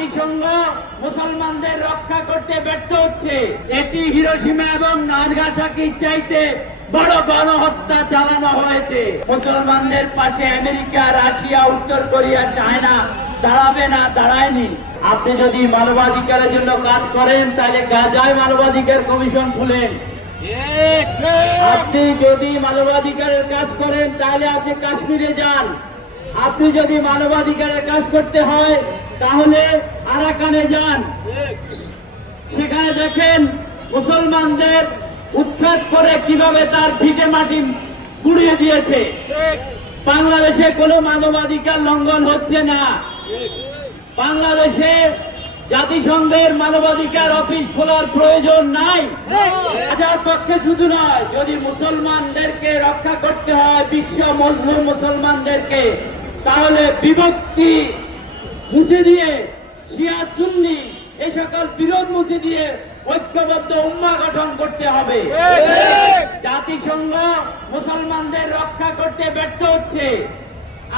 জাতিসংঘ মুসলমানদের রক্ষা করতে ব্যর্থ হচ্ছে। এটি হিরোশিমা এবং নাগাসাকির চাইতে বড় গণহত্যা চালানো হয়েছে। মুসলমানদের পাশে আমেরিকা, রাশিয়া, উত্তর কোরিয়া, চায়না দাঁড়াবে না, দাঁড়ায়নি। আপনি যদি মানবাধিকারের জন্য কাজ করেন তাহলে গাজায় মানবাধিকার কমিশন খুলেন। আপনি যদি মানবাধিকারের কাজ করেন তাহলে আপনি কাশ্মীরে যান। আপনি যদি মানবাধিকারের কাজ করতে হয় তাহলে আরাকানে যান। সেখানে দেখেন মুসলমানদের উৎখাত করে কিভাবে তার ভিটে মাটি গুড়িয়ে দিয়েছে। বাংলাদেশে কোনো মানবাধিকার লঙ্ঘন হচ্ছে না। বাংলাদেশে জাতিসংঘের মানবাধিকার অফিস খোলার প্রয়োজন নাই। রাজার পক্ষে শুধু নয়, যদি মুসলমানদেরকে রক্ষা করতে হয়, বিশ্ব মজলুম মুসলমানদেরকে, তাহলে বিভক্তি মুছে দিয়ে, শিয়া সুন্নি এই সকল বিরোধ মুছে দিয়ে ঐক্যবদ্ধ উম্মাহ গঠন করতে হবে। জাতিসংঘ মুসলমানদের রক্ষা করতে ব্যর্থ হচ্ছে।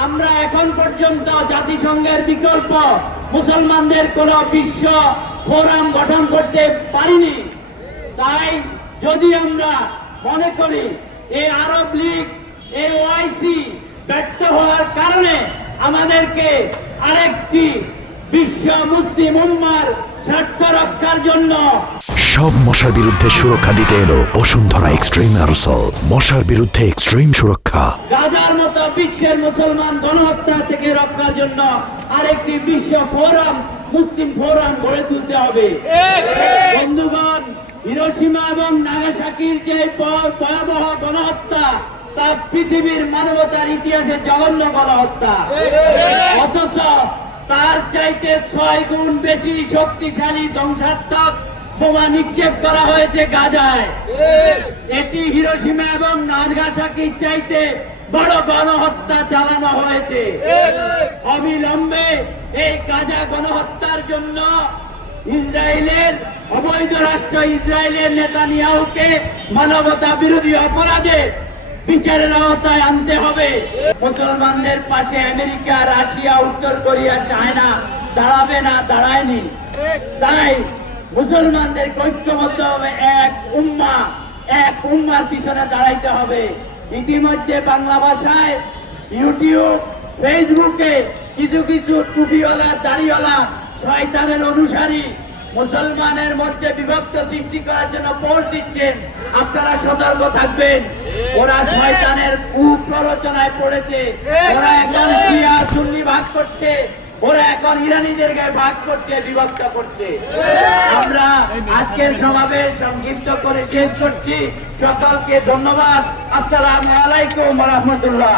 আমরা এখন পর্যন্ত জাতিসংঘের বিকল্প মুসলমানদের কোন বিশ্ব ফোরাম গঠন করতে পারিনি। তাই যদি আমরা মনে করি এই আরব লীগ, এই ওআইসি ব্যর্থ হওয়ার কারণে আমাদেরকে আরেকটি বিশ্ব মুসলিম উম্মার স্বার্থ রক্ষার জন্য সব মশার বিরুদ্ধে সুরক্ষা দিতে এলো বসুন্ধরা এক্সট্রিম অ্যারোসল। মশার বিরুদ্ধে এক্সট্রিম সুরক্ষা। গাজার মতো বিশ্বের মুসলমান গণহত্যা থেকে রক্ষার জন্য আরেকটি বিশ্ব ফোরাম, মুসলিম ফোরাম গড়ে তুলতে হবে। বন্ধুগণ, হিরোশিমা এবং নাগাসাকির যে ভয়াবহ গণহত্যা, তা পৃথিবীর মানবতার ইতিহাসে জঘন্য গণহত্যা। অথচ তার চাইতে 6 গুণ বেশি শক্তিশালী ধ্বংসাত্মক বোমা নিক্ষেপ করা হয়েছে গাজায়। এটি হিরোশিমা এবং নাগাসাকির চাইতে বড় গণহত্যা চালানো হয়েছে। অবিলম্বে এই গাজা গণহত্যার জন্য ইসরায়েলের অবৈধ রাষ্ট্র ইসরায়েলের নেতানিয়াহুকে মানবতা বিরোধী অপরাধে বিচারের আওতায় আনতে হবে। মুসলমানদের পাশে আমেরিকা, রাশিয়া, উত্তর কোরিয়া, চায়না দাঁড়াবে না, দাঁড়ায়নি। তাই মুসলমানদের ঐক্যবদ্ধ হবে, এক উম্মার পিছনে দাঁড়াইতে হবে। ইতিমধ্যে বাংলা ভাষায় ইউটিউব, ফেসবুকে কিছু কিছু টুপিওয়ালা, দাড়িওয়ালা শয়তানের অনুসারী মুসলমানের মধ্যে বিভক্ত সৃষ্টি করার জন্য পোস্ট দিচ্ছেন। আপনারা সতর্ক থাকবেন। ওরা শয়তানের কুপ্ররোচনায় পড়েছে। ওরা এখন শিয়া সুন্নি ভাগ করছে, ওরা এখন ইরানিদেরকে ভাগ করছে, বিভক্ত করছে। আমরা আজকের সমাবেশ সংক্ষিপ্ত করে শেষ করছি। সকলকে ধন্যবাদ। আসসালামু আলাইকুম ওয়া রাহমাতুল্লাহ।